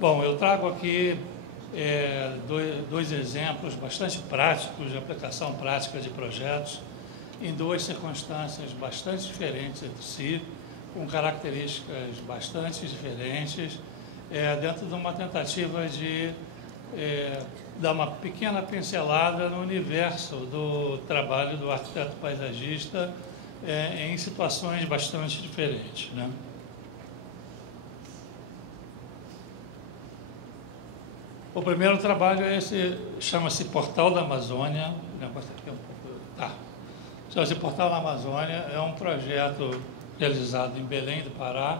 Bom, eu trago aqui dois exemplos bastante práticos de aplicação prática de projetos em duas circunstâncias bastante diferentes entre si, com características bastante diferentes, dentro de uma tentativa de dar uma pequena pincelada no universo do trabalho do arquiteto paisagista em situações bastante diferentes, né? O primeiro trabalho é esse, chama-se Portal da Amazônia. Chama-se Portal da Amazônia, é um projeto realizado em Belém do Pará,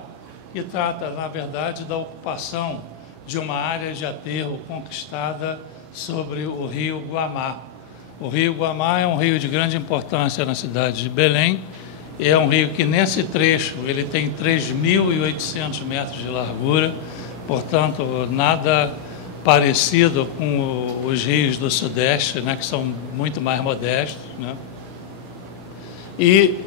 que trata, na verdade, da ocupação de uma área de aterro conquistada sobre o rio Guamá. O rio Guamá é um rio de grande importância na cidade de Belém, é um rio que, nesse trecho, ele tem 3.800 metros de largura, portanto, nada parecido com os rios do Sudeste, né, que são muito mais modestos, né? E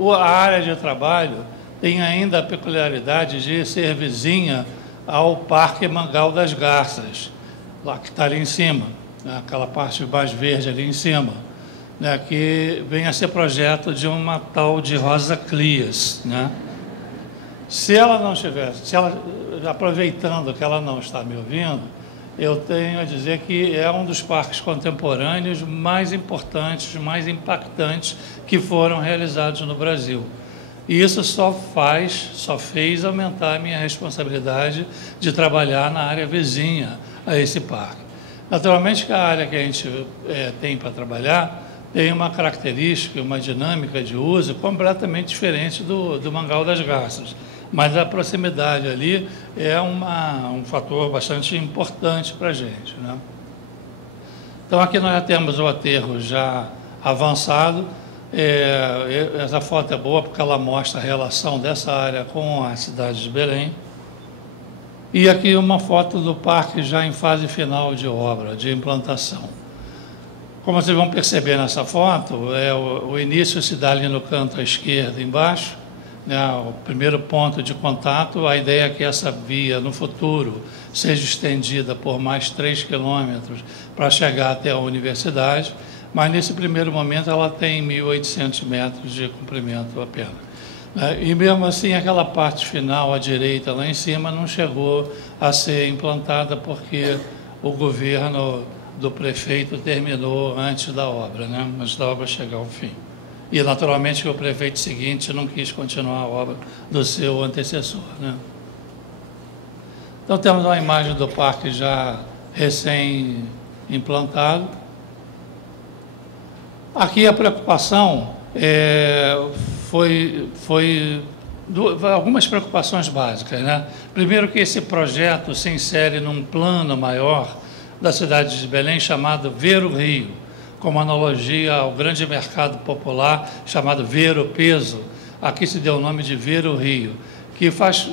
a área de trabalho tem ainda a peculiaridade de ser vizinha ao Parque Mangal das Garças, lá que está ali em cima, né, aquela parte mais verde ali em cima, né, que vem a ser projeto de uma tal de Rosa Clias, né? Se ela não estivesse, aproveitando que ela não está me ouvindo, eu tenho a dizer que é um dos parques contemporâneos mais importantes, mais impactantes que foram realizados no Brasil. E isso só fez aumentar a minha responsabilidade de trabalhar na área vizinha a esse parque. Naturalmente que a área que a gente tem para trabalhar tem uma característica, uma dinâmica de uso completamente diferente do Mangal das Garças. Mas a proximidade ali é um fator bastante importante para a gente, né? Então, aqui nós já temos o aterro já avançado. Essa foto é boa porque ela mostra a relação dessa área com a cidade de Belém. E aqui uma foto do parque já em fase final de obra, de implantação. Como vocês vão perceber nessa foto, o início se dá ali no canto à esquerda, embaixo, né, o primeiro ponto de contato. A ideia é que essa via, no futuro, seja estendida por mais 3 quilômetros para chegar até a universidade, mas nesse primeiro momento ela tem 1.800 metros de comprimento apenas. E mesmo assim, aquela parte final, à direita, lá em cima, não chegou a ser implantada porque o governo do prefeito terminou antes da obra, né, antes da obra chegar ao fim. E, naturalmente, que o prefeito seguinte não quis continuar a obra do seu antecessor, né? Então, temos uma imagem do parque já recém-implantado. Aqui a preocupação foi algumas preocupações básicas, né? Primeiro, que esse projeto se insere num plano maior da cidade de Belém chamado Ver o Rio, como analogia ao grande mercado popular chamado Ver o Peso. Aqui se deu o nome de Ver o Rio, que faz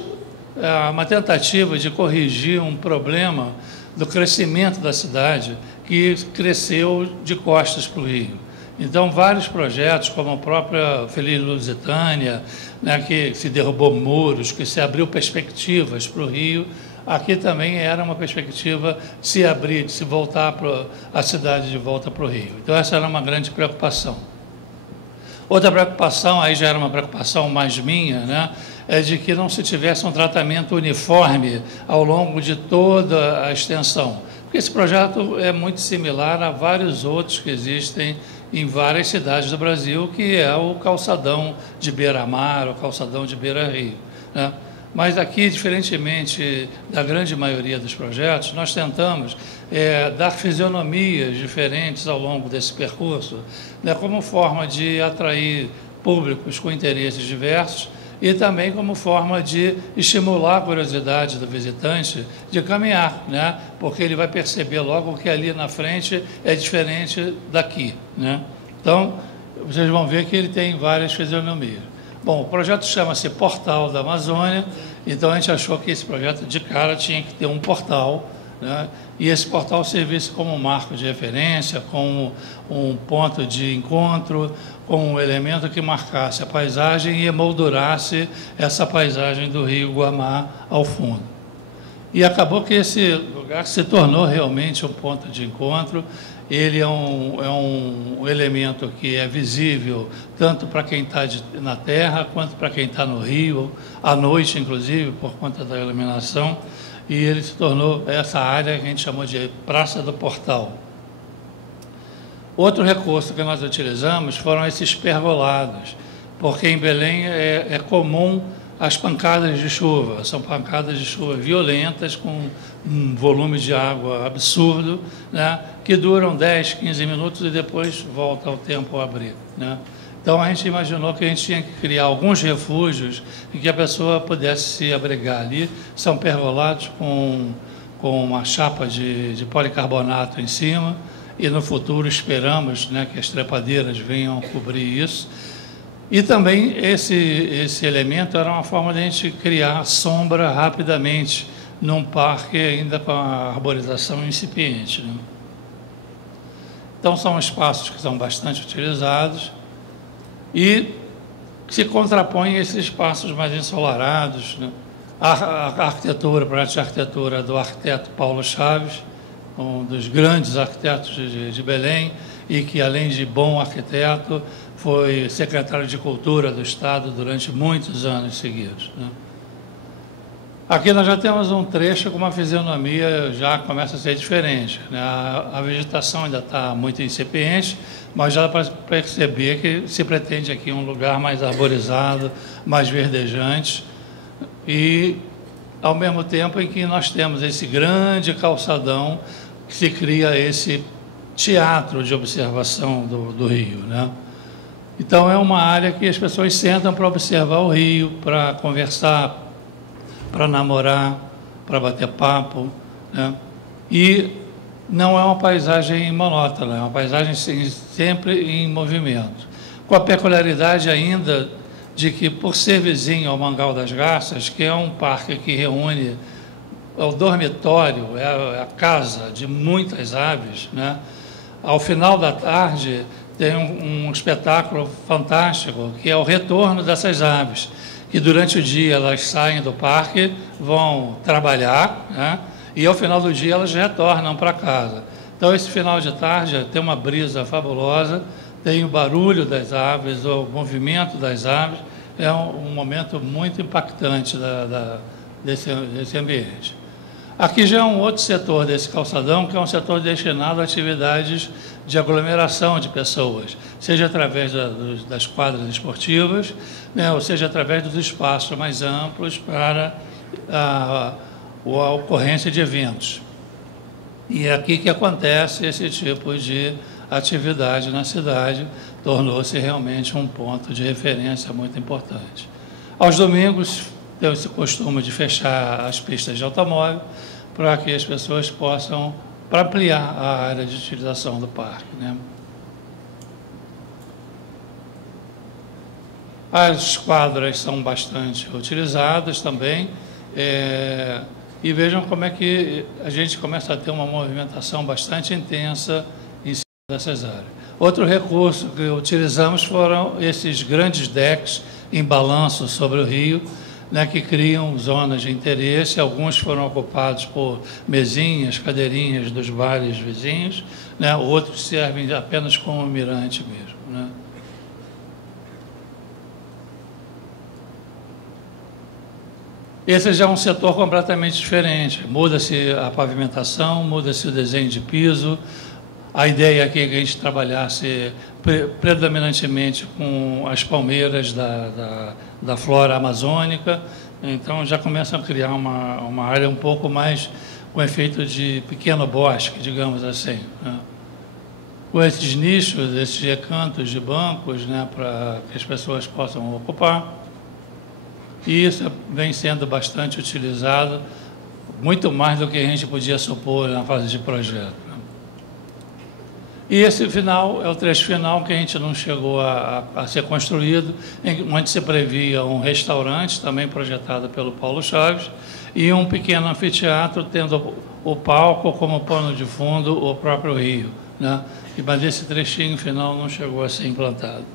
uma tentativa de corrigir um problema do crescimento da cidade, que cresceu de costas para o rio. Então, vários projetos, como a própria Feliz Lusitânia, né, que se derrubou muros, que se abriu perspectivas para o rio. Aqui também era uma perspectiva de se abrir, de se voltar a cidade de volta para o rio. Então, essa era uma grande preocupação. Outra preocupação, aí já era uma preocupação mais minha, né, é de que não se tivesse um tratamento uniforme ao longo de toda a extensão. Porque esse projeto é muito similar a vários outros que existem em várias cidades do Brasil, que é o calçadão de beira-mar, o calçadão de beira-rio, né? Mas aqui, diferentemente da grande maioria dos projetos, nós tentamos dar fisionomias diferentes ao longo desse percurso, né, como forma de atrair públicos com interesses diversos e também como forma de estimular a curiosidade do visitante de caminhar, né, porque ele vai perceber logo que ali na frente é diferente daqui, né? Então, vocês vão ver que ele tem várias fisionomias. Bom, o projeto chama-se Portal da Amazônia, então a gente achou que esse projeto de cara tinha que ter um portal, né? E esse portal servisse como um marco de referência, como um ponto de encontro, como um elemento que marcasse a paisagem e emoldurasse essa paisagem do rio Guamá ao fundo. E acabou que esse lugar se tornou realmente um ponto de encontro. Ele é um elemento que é visível tanto para quem está na terra, quanto para quem está no rio, à noite, inclusive, por conta da iluminação. E ele se tornou essa área que a gente chamou de Praça do Portal. Outro recurso que nós utilizamos foram esses pergolados, porque em Belém é comum as pancadas de chuva. São pancadas de chuva violentas, com um volume de água absurdo, né, que duram 10, 15 minutos e depois volta ao tempo a abrir, né? Então, a gente imaginou que a gente tinha que criar alguns refúgios em que a pessoa pudesse se abrigar ali. São pergolados com uma chapa de policarbonato em cima, e no futuro esperamos, né, que as trepadeiras venham cobrir isso. E também esse elemento era uma forma de a gente criar sombra rapidamente num parque ainda com a arborização incipiente, né? Então, são espaços que são bastante utilizados e se contrapõem a esses espaços mais ensolarados, né? A arquitetura, a de arquitetura do arquiteto Paulo Chaves, um dos grandes arquitetos de Belém, e que, além de bom arquiteto, foi secretário de Cultura do Estado durante muitos anos seguidos, né? Aqui nós já temos um trecho com uma fisionomia já começa a ser diferente, né? A vegetação ainda está muito incipiente, mas já dá para perceber que se pretende aqui um lugar mais arborizado, mais verdejante, e ao mesmo tempo em que nós temos esse grande calçadão que se cria esse teatro de observação do rio, né? Então, é uma área que as pessoas sentam para observar o rio, para conversar, para namorar, para bater papo, né? E não é uma paisagem monótona, é uma paisagem sempre em movimento, com a peculiaridade ainda de que, por ser vizinho ao Mangal das Garças, que é um parque que reúne o dormitório, é a casa de muitas aves, né? Ao final da tarde tem um espetáculo fantástico, que é o retorno dessas aves, que durante o dia elas saem do parque, vão trabalhar, né? E ao final do dia elas retornam para casa. Então, esse final de tarde tem uma brisa fabulosa, tem o barulho das aves, o movimento das aves, é um momento muito impactante desse ambiente. Aqui já é um outro setor desse calçadão, que é um setor destinado a atividades de aglomeração de pessoas, seja através das quadras esportivas, né, ou seja através dos espaços mais amplos para a ocorrência de eventos. E é aqui que acontece esse tipo de atividade na cidade, tornou-se realmente um ponto de referência muito importante. Aos domingos, tem esse costume de fechar as pistas de automóvel para que as pessoas possam, para ampliar a área de utilização do parque, né? As quadras são bastante utilizadas também, e vejam como é que a gente começa a ter uma movimentação bastante intensa em cima dessas áreas. Outro recurso que utilizamos foram esses grandes decks em balanço sobre o rio, né, que criam zonas de interesse. Alguns foram ocupados por mesinhas, cadeirinhas dos bares vizinhos, né, outros servem apenas como mirante mesmo, né? Esse já é um setor completamente diferente. Muda-se a pavimentação, muda-se o desenho de piso. A ideia aqui é que a gente trabalhasse predominantemente com as palmeiras da flora amazônica. Então, já começa a criar uma área um pouco mais com efeito de pequeno bosque, digamos assim, né? Com esses nichos, esses recantos de bancos, né, para que as pessoas possam ocupar. E isso vem sendo bastante utilizado, muito mais do que a gente podia supor na fase de projeto, né? E esse final é o trecho final que a gente não chegou a ser construído, onde se previa um restaurante, também projetado pelo Paulo Chaves, e um pequeno anfiteatro, tendo o palco como pano de fundo o próprio rio, né? Mas esse trechinho final não chegou a ser implantado.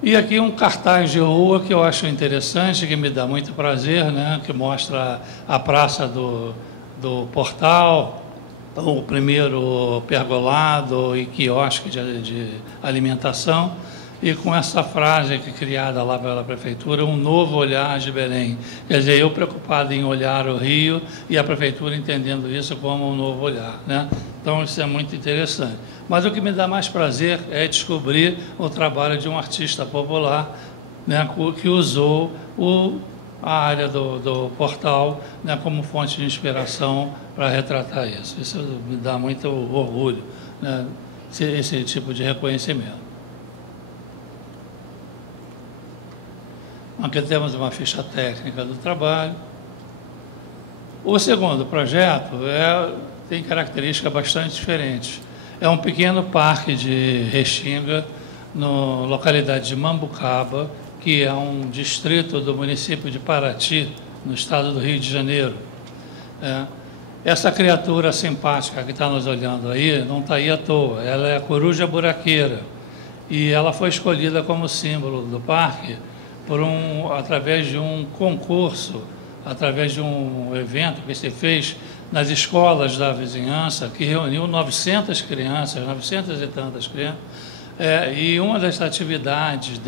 E aqui um cartaz de rua que eu acho interessante, que me dá muito prazer, né? Que mostra a praça do Portal, o primeiro pergolado e quiosque de alimentação, e com essa frase que criada lá pela Prefeitura, um novo olhar de Belém. Quer dizer, eu preocupado em olhar o Rio e a Prefeitura entendendo isso como um novo olhar, né? Então, isso é muito interessante. Mas o que me dá mais prazer é descobrir o trabalho de um artista popular, né, que usou a área do portal, né, como fonte de inspiração para retratar isso. Isso me dá muito orgulho, né, esse tipo de reconhecimento. Aqui temos uma ficha técnica do trabalho. O segundo projeto tem características bastante diferentes. É um pequeno parque de Restinga, na localidade de Mambucaba, que é um distrito do município de Paraty, no estado do Rio de Janeiro. Essa criatura simpática que está nos olhando aí, não está aí à toa, ela é a coruja buraqueira, e ela foi escolhida como símbolo do parque através de um concurso, através de um evento que se fez nas escolas da vizinhança, que reuniu 900 crianças, 900 e tantas crianças, e uma das atividades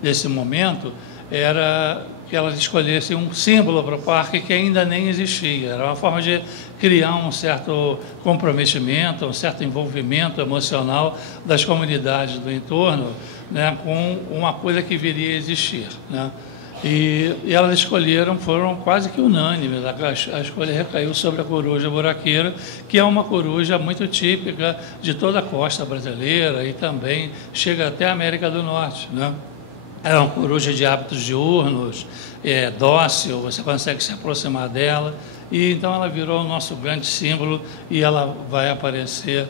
desse momento era que elas escolhessem um símbolo para o parque que ainda nem existia. Era uma forma de criar um certo comprometimento, um certo envolvimento emocional das comunidades do entorno, né, com uma coisa que viria a existir, né? E elas escolheram, foram quase que unânimes, a escolha recaiu sobre a coruja buraqueira, que é uma coruja muito típica de toda a costa brasileira e também chega até a América do Norte, né? É uma coruja de hábitos diurnos, dócil, você consegue se aproximar dela, e então ela virou o nosso grande símbolo e ela vai aparecer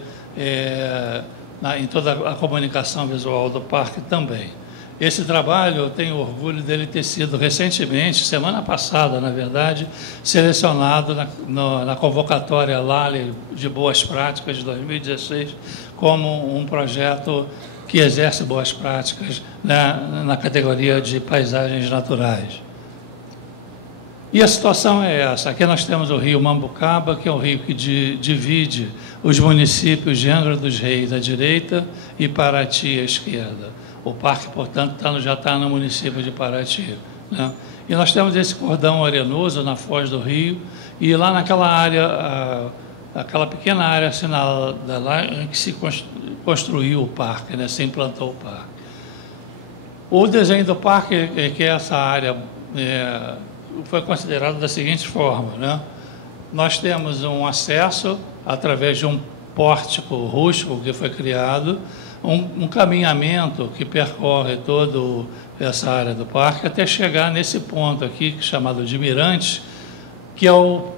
em toda a comunicação visual do parque também. Esse trabalho, eu tenho orgulho dele ter sido recentemente, semana passada, na verdade, selecionado na convocatória Lale de Boas Práticas de 2016 como um projeto que exerce boas práticas, né, na categoria de paisagens naturais. E a situação é essa. Aqui nós temos o rio Mambucaba, que é o rio que divide os municípios de Angra dos Reis à direita e Paraty à esquerda. O parque, portanto, já está no município de Paraty, né? E nós temos esse cordão arenoso na foz do rio, e lá naquela área, aquela pequena área assinalada lá, em que se construiu o parque, né? Se implantou o parque. O desenho do parque, que é essa área, foi considerado da seguinte forma, né? Nós temos um acesso através de um pórtico rústico que foi criado, um caminhamento que percorre toda essa área do parque até chegar nesse ponto aqui, chamado de Mirante, que é o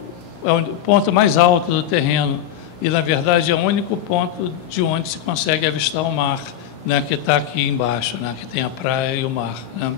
ponto mais alto do terreno e, na verdade, é o único ponto de onde se consegue avistar o mar, né, que está aqui embaixo, né, que tem a praia e o mar, né?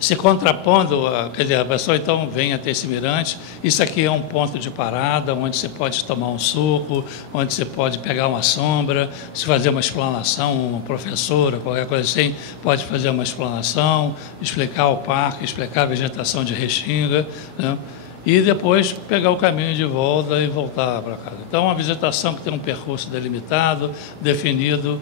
Se contrapondo, quer dizer, a pessoa então vem até esse mirante, isso aqui é um ponto de parada, onde você pode tomar um suco, onde você pode pegar uma sombra, se fazer uma explanação, uma professora, qualquer coisa assim, pode fazer uma explanação, explicar o parque, explicar a vegetação de Restinga, né? E depois pegar o caminho de volta e voltar para casa. Então, uma visitação que tem um percurso delimitado, definido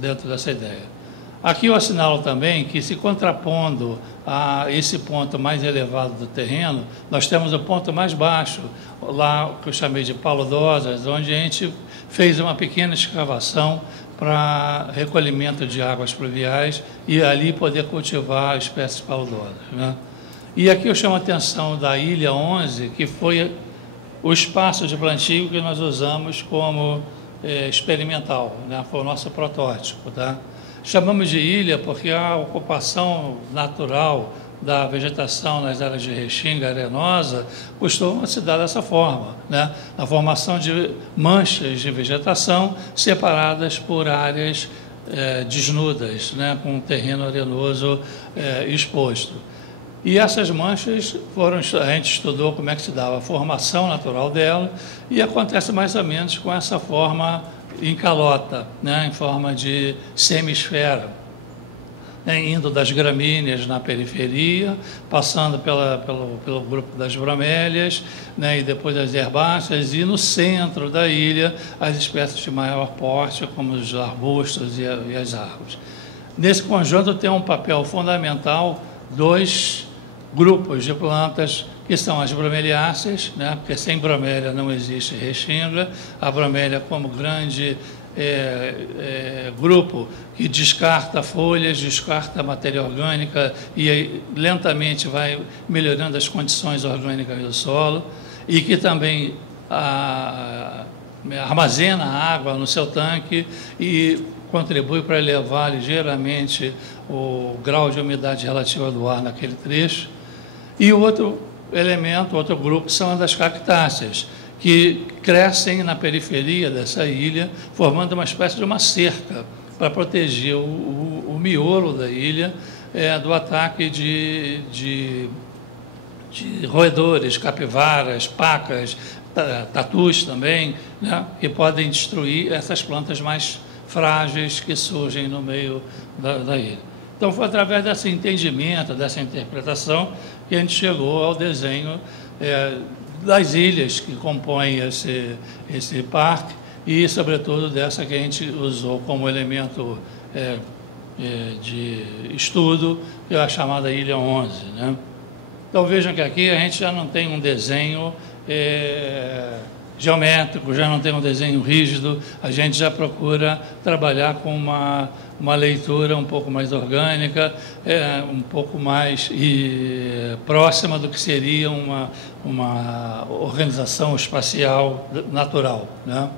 dentro dessa ideia. Aqui eu assinalo também que, se contrapondo a esse ponto mais elevado do terreno, nós temos o ponto mais baixo, lá que eu chamei de paludosas, onde a gente fez uma pequena escavação para recolhimento de águas pluviais e ali poder cultivar espécies paludosas, né? E aqui eu chamo a atenção da Ilha 11, que foi o espaço de plantio que nós usamos como experimental, né? Foi o nosso protótipo, tá? Chamamos de ilha porque a ocupação natural da vegetação nas áreas de Restinga arenosa costuma se dar dessa forma, né? A formação de manchas de vegetação separadas por áreas desnudas, né? Com terreno arenoso exposto. E essas manchas a gente estudou como é que se dava a formação natural dela, e acontece mais ou menos com essa forma em calota, né, em forma de semisfera, né, indo das gramíneas na periferia, passando pelo grupo das bromélias, né, e depois das herbáceas, e no centro da ilha as espécies de maior porte, como os arbustos e as árvores. Nesse conjunto tem um papel fundamental dois grupos de plantas, que são as bromeliáceas, né, porque sem bromélia não existe rexinga, a bromélia como grande grupo que descarta folhas, descarta matéria orgânica e lentamente vai melhorando as condições orgânicas do solo e que também armazena água no seu tanque e contribui para elevar ligeiramente o grau de umidade relativa do ar naquele trecho. E o outro elemento, outro grupo, são as das cactáceas, que crescem na periferia dessa ilha, formando uma espécie de uma cerca para proteger o miolo da ilha do ataque de roedores, capivaras, pacas, tatus também, né, que podem destruir essas plantas mais frágeis que surgem no meio da ilha. Então, foi através desse entendimento, dessa interpretação, que a gente chegou ao desenho das ilhas que compõem esse parque e, sobretudo, dessa que a gente usou como elemento de estudo, que é a chamada Ilha 11. Né? Então, vejam que aqui a gente já não tem um desenho geométrico, já não tem um desenho rígido, a gente já procura trabalhar com uma leitura um pouco mais orgânica, um pouco mais próxima do que seria uma organização espacial natural. Né?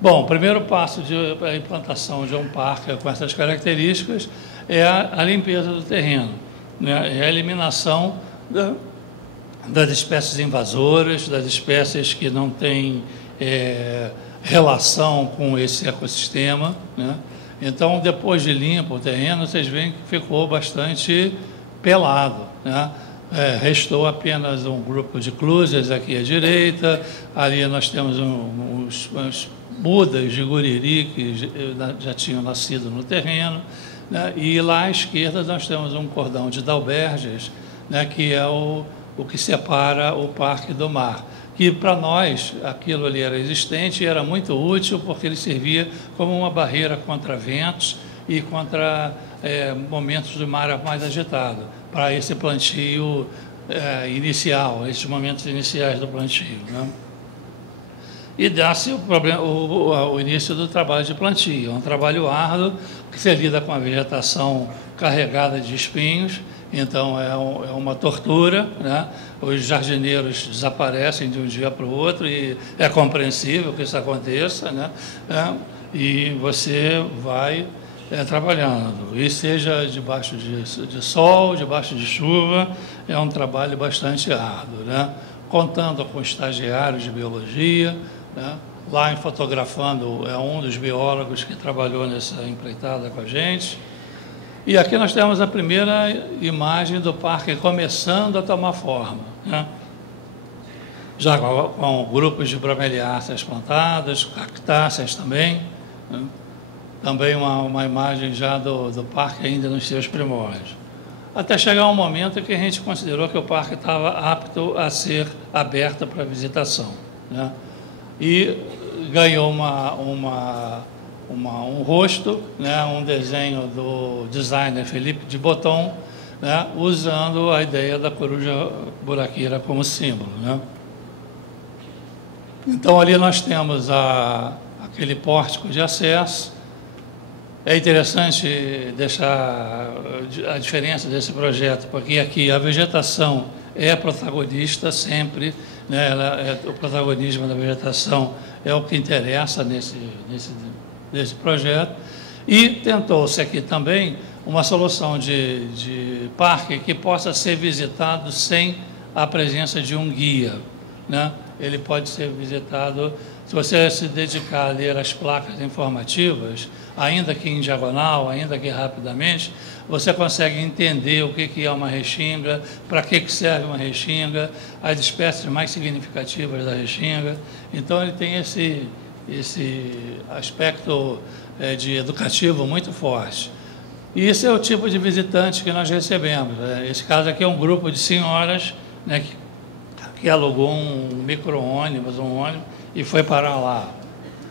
Bom, o primeiro passo para a implantação de um parque com essas características é a limpeza do terreno, né? É a eliminação das espécies invasoras, das espécies que não têm relação com esse ecossistema, né? Então, depois de limpo o terreno, vocês veem que ficou bastante pelado, né? Restou apenas um grupo de clúzias aqui à direita, ali nós temos uns mudas de guriri que já tinham nascido no terreno, né? E lá à esquerda nós temos um cordão de dalberges, né? Que é o que separa o Parque do Mar, que para nós aquilo ali era existente e era muito útil porque ele servia como uma barreira contra ventos e contra momentos do mar mais agitado, para esse plantio inicial, esses momentos iniciais do plantio. Né? E dá-se o início do trabalho de plantio, é um trabalho árduo, que se lida com a vegetação carregada de espinhos. Então, é uma tortura, né? Os jardineiros desaparecem de um dia para o outro e é compreensível que isso aconteça, né? E você vai trabalhando, e seja debaixo de sol, debaixo de chuva, é um trabalho bastante árduo, né? Contando com estagiários de biologia, né? Lá em Fotografando é um dos biólogos que trabalhou nessa empreitada com a gente. E aqui nós temos a primeira imagem do parque começando a tomar forma, né? Já com grupos de bromeliáceas plantadas, cactáceas também, né? Também uma imagem já do parque ainda nos seus primórdios. Até chegar um momento que a gente considerou que o parque estava apto a ser aberto para visitação, né? E ganhou um rosto, né, um desenho do designer Felipe de Botton, né, usando a ideia da coruja buraqueira como símbolo. Né? Então, ali nós temos aquele pórtico de acesso. É interessante deixar a diferença desse projeto, porque aqui a vegetação é protagonista sempre, né, o protagonismo da vegetação é o que interessa nesse projeto, e tentou-se aqui também uma solução de parque que possa ser visitado sem a presença de um guia, né? Ele pode ser visitado, se você se dedicar a ler as placas informativas, ainda que em diagonal, ainda que rapidamente, você consegue entender o que é uma rexinga, para que serve uma rexinga, as espécies mais significativas da rexinga. Então, ele tem esse aspecto de educativo muito forte. E esse é o tipo de visitante que nós recebemos. Esse caso aqui é um grupo de senhoras, né, que alugou um micro-ônibus, um ônibus, e foi parar lá.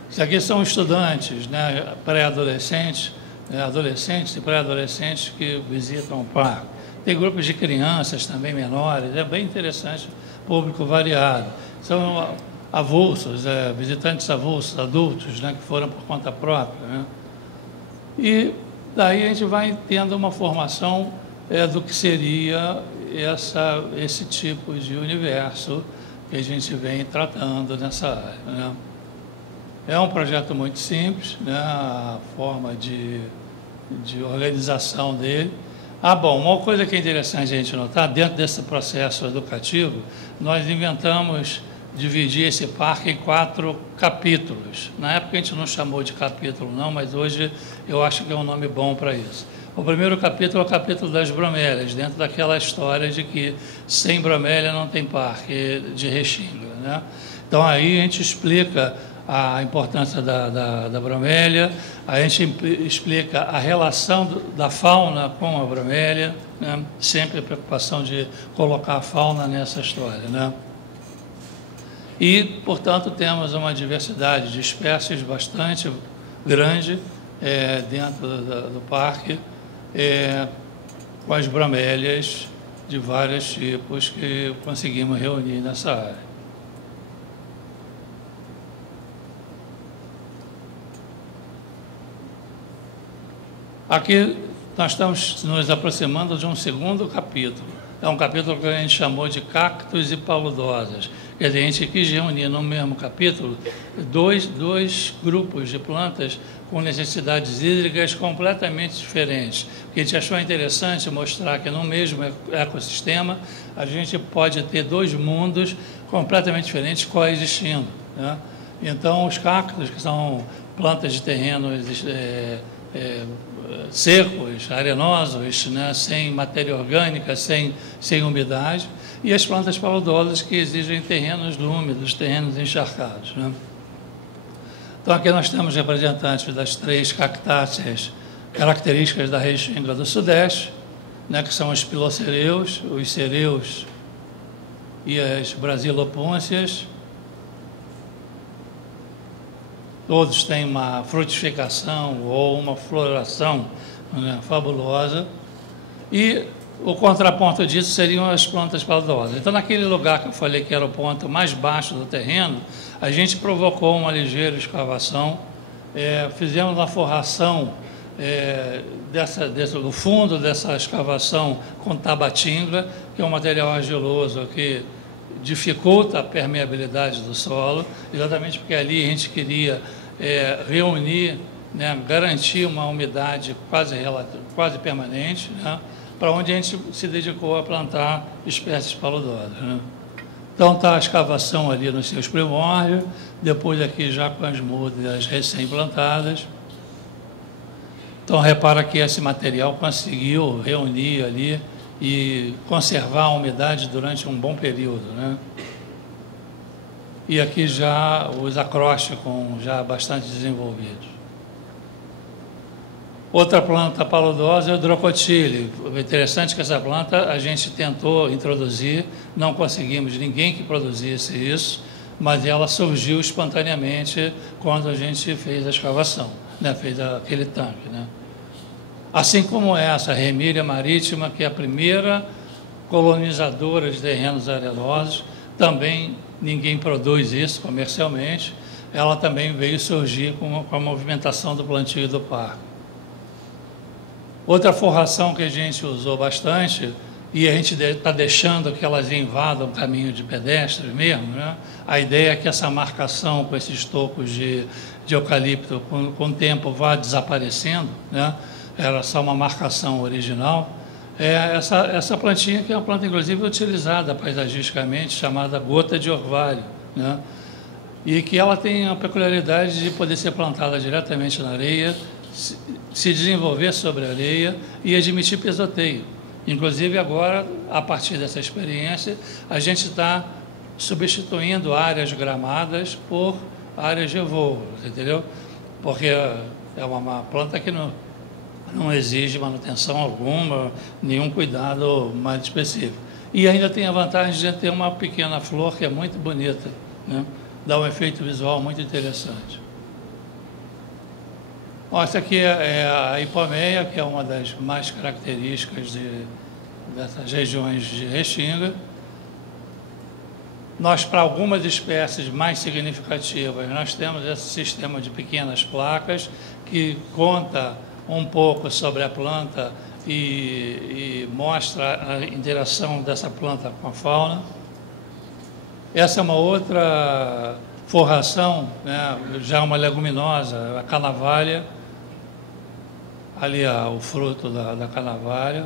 Isso aqui são estudantes, né, pré-adolescentes, adolescentes e pré-adolescentes que visitam o parque. Tem grupos de crianças também menores, é bem interessante, público variado. São avulsos, visitantes avulsos, adultos, né, que foram por conta própria, né? E daí a gente vai tendo uma formação do que seria esse tipo de universo que a gente vem tratando nessa área, né? É um projeto muito simples, né, a forma de organização dele. Bom, uma coisa que é interessante a gente notar, dentro desse processo educativo, nós inventamos dividir esse parque em 4 capítulos. Na época a gente não chamou de capítulo não, mas hoje eu acho que é um nome bom para isso. O primeiro capítulo é o capítulo das bromélias, dentro daquela história de que sem bromélia não tem parque de Restinga, né? Então aí a gente explica a importância da bromélia, a gente explica a relação da fauna com a bromélia, né? Sempre a preocupação de colocar a fauna nessa história, né? E, portanto, temos uma diversidade de espécies bastante grande dentro do parque, com as bromélias de vários tipos que conseguimos reunir nessa área. Aqui nós estamos nos aproximando de um segundo capítulo. É um capítulo que a gente chamou de cactos e paludosas. Quer dizer, a gente quis reunir no mesmo capítulo dois grupos de plantas com necessidades hídricas completamente diferentes. Porque a gente achou interessante mostrar que no mesmo ecossistema a gente pode ter 2 mundos completamente diferentes coexistindo, né? Então, os cactos, que são plantas de terrenos secos, arenosos, né, sem matéria orgânica, sem umidade, e as plantas paludosas que exigem terrenos úmidos, terrenos encharcados, né? Então aqui nós temos representantes das 3 cactáceas características da Restinga do Sudeste, né, que são os pilocereus, os cereus e as brasilopôncias. Todos têm uma frutificação ou uma floração, né, fabulosa. E o contraponto disso seriam as plantas paludosas. Então, naquele lugar que eu falei que era o ponto mais baixo do terreno, a gente provocou uma ligeira escavação, fizemos uma forração do fundo dessa escavação com tabatinga, que é um material argiloso que dificulta a permeabilidade do solo, exatamente porque ali a gente queria reunir, né, garantir uma umidade quase permanente, né, para onde a gente se dedicou a plantar espécies paludosas, né? Então está a escavação ali nos seus primórdios, depois aqui já com as mudas recém-plantadas. Então repara que esse material conseguiu reunir ali e conservar a umidade durante um bom período, né? E aqui já os acrósticos já bastante desenvolvidos. Outra planta paludosa é o Drocotile. O interessante é que essa planta a gente tentou introduzir, não conseguimos ninguém que produzisse isso, mas ela surgiu espontaneamente quando a gente fez a escavação, né? Fez aquele tanque, né? Assim como essa Remília marítima, que é a primeira colonizadora de terrenos arenosos, também ninguém produz isso comercialmente, ela também veio surgir com a movimentação do plantio do parque. Outra forração que a gente usou bastante, e a gente está deixando que elas invadam o caminho de pedestres mesmo, né? A ideia é que essa marcação com esses tocos de eucalipto, com o tempo, vá desaparecendo, né? Era só uma marcação original. Essa plantinha, que é uma planta, inclusive, utilizada paisagisticamente, chamada gota de orvalho, né? E que ela tem a peculiaridade de poder ser plantada diretamente na areia, se desenvolver sobre a areia e admitir pisoteio. Inclusive, agora, a partir dessa experiência, a gente está substituindo áreas gramadas por áreas de voo, entendeu? Porque é uma planta que não... não exige manutenção alguma, nenhum cuidado mais específico. E ainda tem a vantagem de ter uma pequena flor que é muito bonita, né? Dá um efeito visual muito interessante. Bom, essa aqui é a hipomeia, que é uma das mais características dessas regiões de Restinga. Nós, para algumas espécies mais significativas, nós temos esse sistema de pequenas placas que conta um pouco sobre a planta e mostra a interação dessa planta com a fauna. Essa é uma outra forração, né, já uma leguminosa, a canavalha. Ali o fruto da canavalha.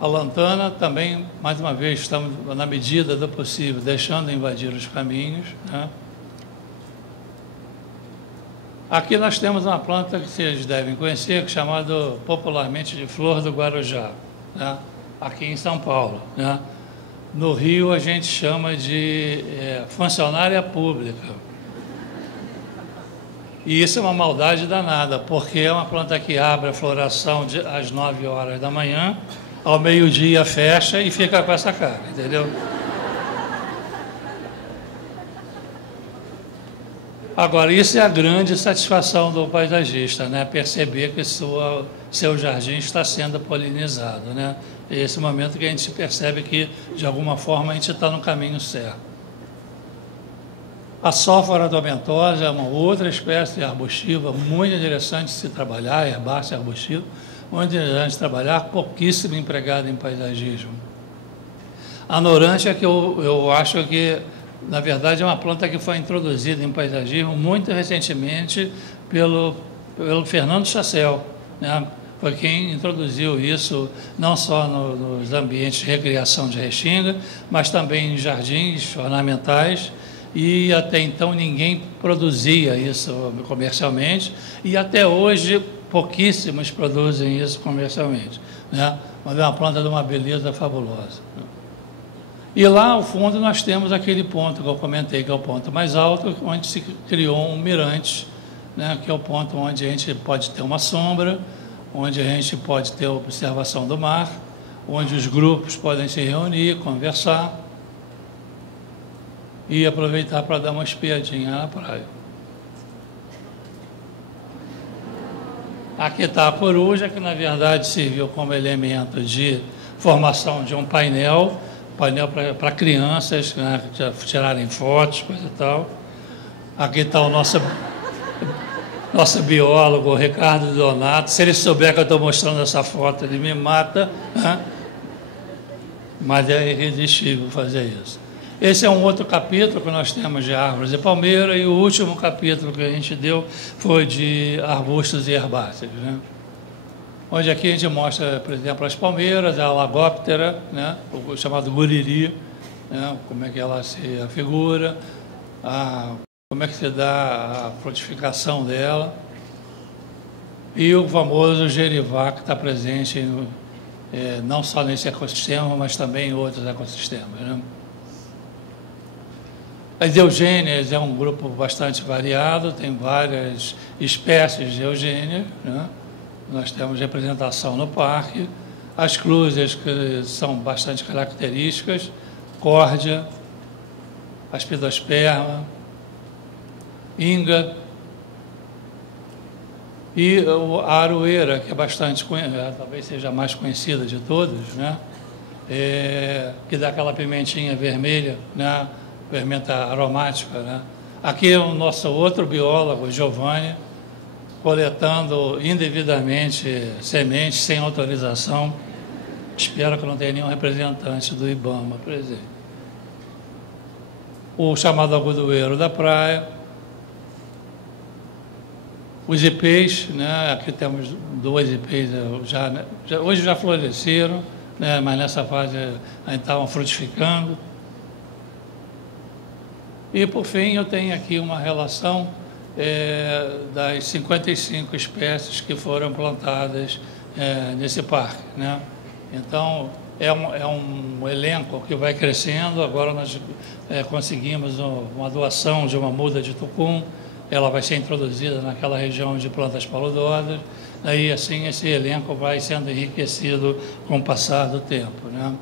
A lantana também, mais uma vez, estamos, na medida do possível, deixando invadir os caminhos, né? Aqui nós temos uma planta que vocês devem conhecer, que é chamada popularmente de flor do Guarujá, né? Aqui em São Paulo, né? No Rio a gente chama de funcionária pública. E isso é uma maldade danada, porque é uma planta que abre a floração às 9 horas da manhã, ao meio-dia fecha e fica com essa cara, entendeu? Agora, isso é a grande satisfação do paisagista, né? Perceber que seu jardim está sendo polinizado, né? É esse momento que a gente percebe que, de alguma forma, a gente está no caminho certo. A sófora tomentosa é uma outra espécie arbustiva muito interessante de se trabalhar, herbácea arbustiva, muito interessante de trabalhar, pouquíssimo empregada em paisagismo. A norântia, que eu acho que, na verdade, é uma planta que foi introduzida em paisagismo muito recentemente pelo Fernando Chassel, né? Foi quem introduziu isso não só nos ambientes de recreação de Restinga, mas também em jardins ornamentais, e até então ninguém produzia isso comercialmente, e até hoje pouquíssimos produzem isso comercialmente, né? Mas é uma planta de uma beleza fabulosa. E lá ao fundo nós temos aquele ponto que eu comentei, que é o ponto mais alto, onde se criou um mirante, né? Que é o ponto onde a gente pode ter uma sombra, onde a gente pode ter observação do mar, onde os grupos podem se reunir, conversar e aproveitar para dar uma espiadinha na praia. Aqui está a coruja, que na verdade serviu como elemento de formação de um painel para crianças, né, tirarem fotos, coisa e tal. Aqui está o nosso biólogo, o Ricardo Donato. Se ele souber que eu estou mostrando essa foto, ele me mata, né? Mas é irresistível fazer isso. Esse é um outro capítulo que nós temos de árvores e palmeira, e o último capítulo que a gente deu foi de arbustos e herbáceas, né? Onde aqui a gente mostra, por exemplo, as palmeiras, a lagóptera, né? O chamado guriri, né? Como é que ela se afigura, como é que se dá a frutificação dela, e o famoso gerivá, que está presente não só nesse ecossistema, mas também em outros ecossistemas, né? As eugênias é um grupo bastante variado, tem várias espécies de eugênia, né? Nós temos representação no parque. As crúzias, que são bastante características, córdia, aspidosperma, inga, e a aroeira, que é bastante, talvez seja a mais conhecida de todas, né? Que dá aquela pimentinha vermelha, né? Pimenta aromática, né? Aqui é o nosso outro biólogo, Giovanni, coletando indevidamente sementes sem autorização. Espero que não tenha nenhum representante do IBAMA presente. O chamado agudoeiro da praia. Os ipês, né? Aqui temos 2 ipês, hoje já floresceram, né? Mas nessa fase ainda estavam frutificando. E, por fim, eu tenho aqui uma relação das 55 espécies que foram plantadas nesse parque, né? Então, é um elenco que vai crescendo. Agora nós conseguimos uma doação de uma muda de tucum, ela vai ser introduzida naquela região de plantas paludosas, aí assim esse elenco vai sendo enriquecido com o passar do tempo, né?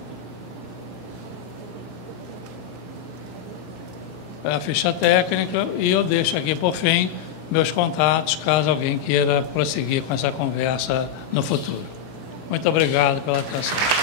É a ficha técnica, e eu deixo aqui por fim meus contatos, caso alguém queira prosseguir com essa conversa no futuro. Muito obrigado pela atenção.